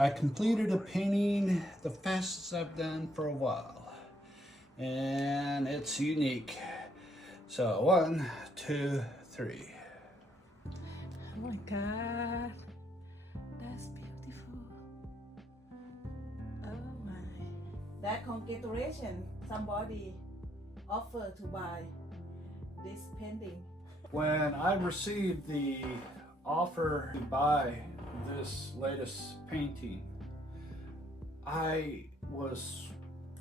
I completed a painting the fastest I've done for a while, and it's unique. So 1, 2, 3. Oh my God, that's beautiful. Oh my. That congratulations, somebody offered to buy this painting. When I received the offer to buy this latest painting, I was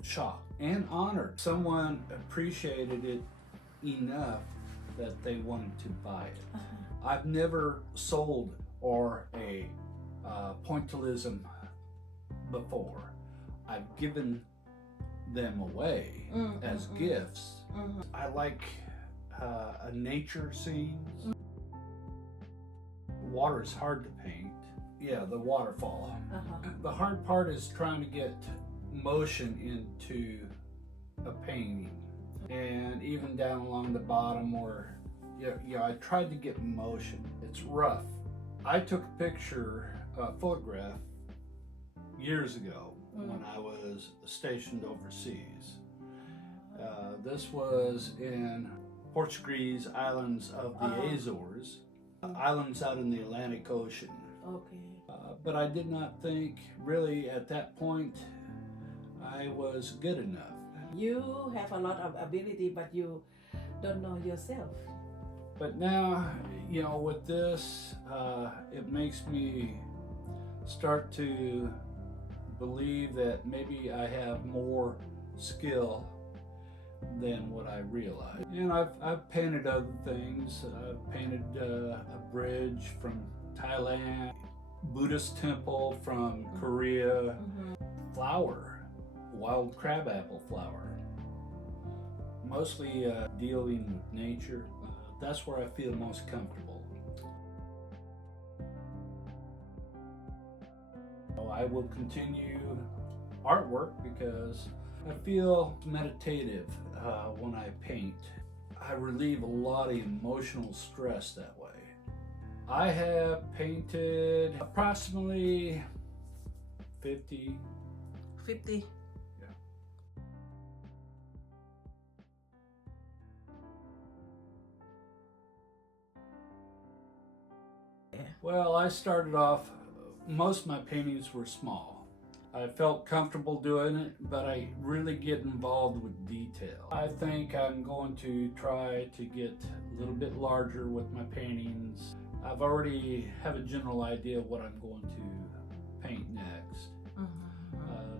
shocked and honored. Someone appreciated it enough that they wanted to buy it. I've never sold or a pointillism before. I've given them away as gifts. I like a nature scene. Water is hard to paint. Yeah, the waterfall. The hard part is trying to get motion into a painting. And even down along the bottom where, I tried to get motion. It's rough. I took a picture, a photograph, years ago when I was stationed overseas. This was in Portuguese islands of the Azores, islands out in the Atlantic Ocean. Okay. But I did not think really at that point I was good enough. You have a lot of ability, but you don't know yourself. But now, with this, it makes me start to believe that maybe I have more skill than what I realized. And I've painted other things. I've painted a bridge from Thailand, Buddhist temple from Korea, flower, wild crabapple flower. Mostly dealing with nature. That's where I feel most comfortable. I will continue artwork because I feel meditative when I paint. I relieve a lot of emotional stress that way. I have painted approximately 50. 50. Well, I started off, most of my paintings were small. I felt comfortable doing it, but I really get involved with detail. I think I'm going to try to get a little bit larger with my paintings. I've already have a general idea of what I'm going to paint next.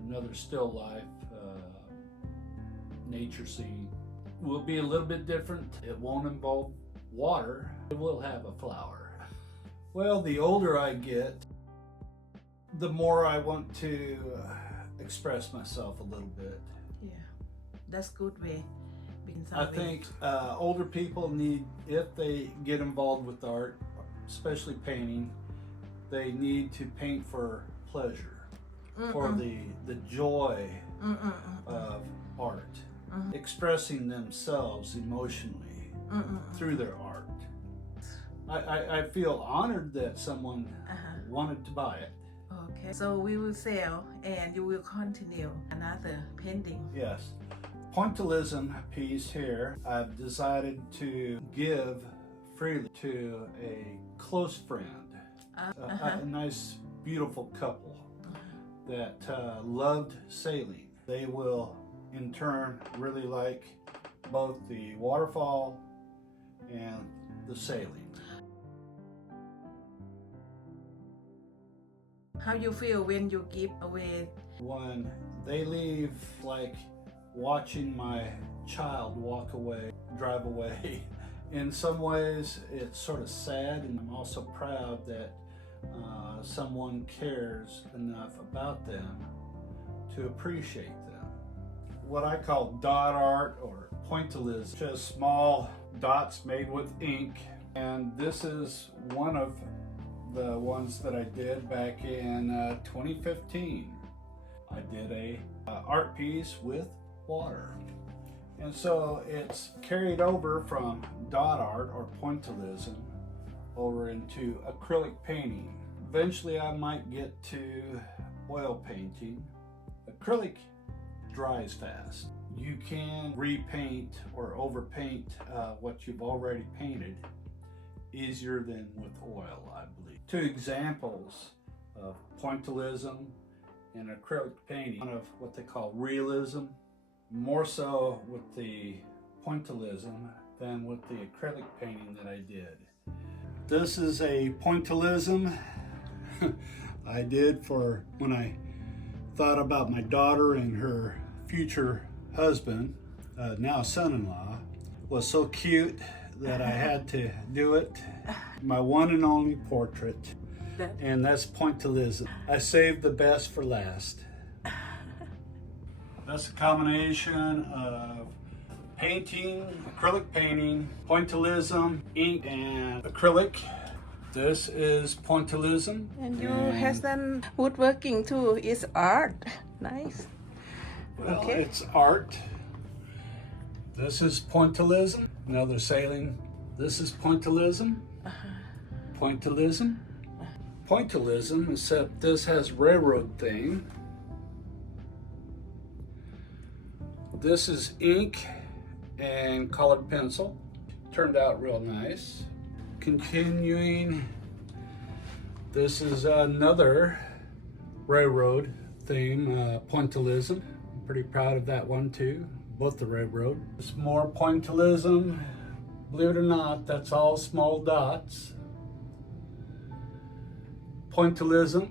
Another still life, nature scene. Will be a little bit different. It won't involve water. It will have a flower. Well, the older I get, the more I want to express myself a little bit. Yeah, that's good way. I think older people need, if they get involved with art, especially painting, they need to paint for pleasure, for the joy of art, expressing themselves emotionally through their art. I feel honored that someone wanted to buy it. Okay, so we will sell and you will continue another painting. Yes. Pointillism piece here, I've decided to give freely to a close friend, a nice, beautiful couple that loved sailing. They will, in turn, really like both the waterfall and the sailing. How you feel when you give away? When they leave, like watching my child walk away, drive away. In some ways, it's sort of sad, and I'm also proud that someone cares enough about them to appreciate them. What I call dot art or pointillism, just small dots made with ink. And this is one of the ones that I did back in 2015. I did a art piece with water. And so it's carried over from dot art or pointillism over into acrylic painting. Eventually I might get to oil painting. Acrylic dries fast. You can repaint or overpaint what you've already painted easier than with oil, I believe. Two examples of pointillism and acrylic painting, one of what they call realism, more so with the pointillism than with the acrylic painting that I did. This is a pointillism I did for when I thought about my daughter and her future husband, now son-in-law, was so cute that I had to do it. My one and only portrait, and that's pointillism. I saved the best for last. That's a combination of painting, acrylic painting, pointillism, ink, and acrylic. This is pointillism. And you has done woodworking too. It's art. Nice. Well, Okay. it's art. This is pointillism. Another sailing. This is pointillism. Pointillism. Pointillism, except this has railroad thing. This is ink and colored pencil. Turned out real nice. Continuing, this is another railroad theme, pointillism. I'm pretty proud of that one too, both the railroad. There's more pointillism. Believe it or not, that's all small dots. Pointillism.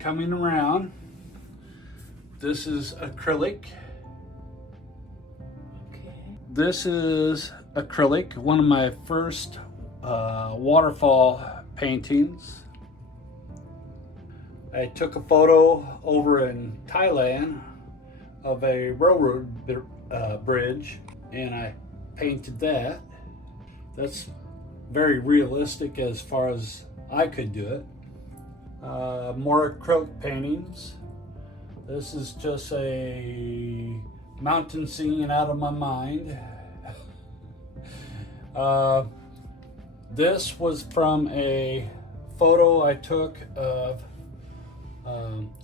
Coming around, this is acrylic. This is acrylic, one of my first waterfall paintings. I took a photo over in Thailand of a railroad bridge, and I painted that. That's very realistic as far as I could do it. More acrylic paintings. This is just a mountain scene out of my mind. This was from a photo I took of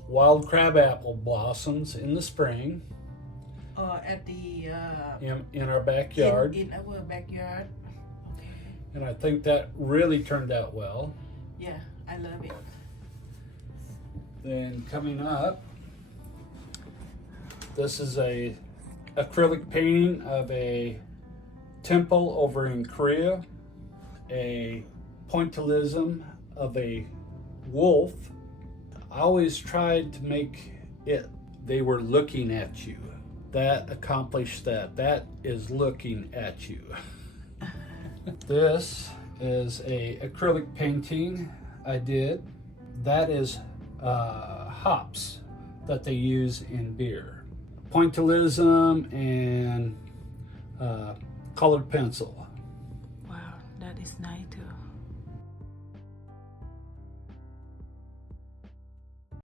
wild crabapple blossoms in the spring At the in our backyard. in our backyard. Okay. And I think that really turned out well. Yeah, I love it. Then coming up, this is a acrylic painting of a temple over in Korea, a pointillism of a wolf. I always tried to make it, they were looking at you. That accomplished that. That is looking at you. This is a acrylic painting I did. That is hops that they use in beer. Pointillism and colored pencil. Wow, that is nice too.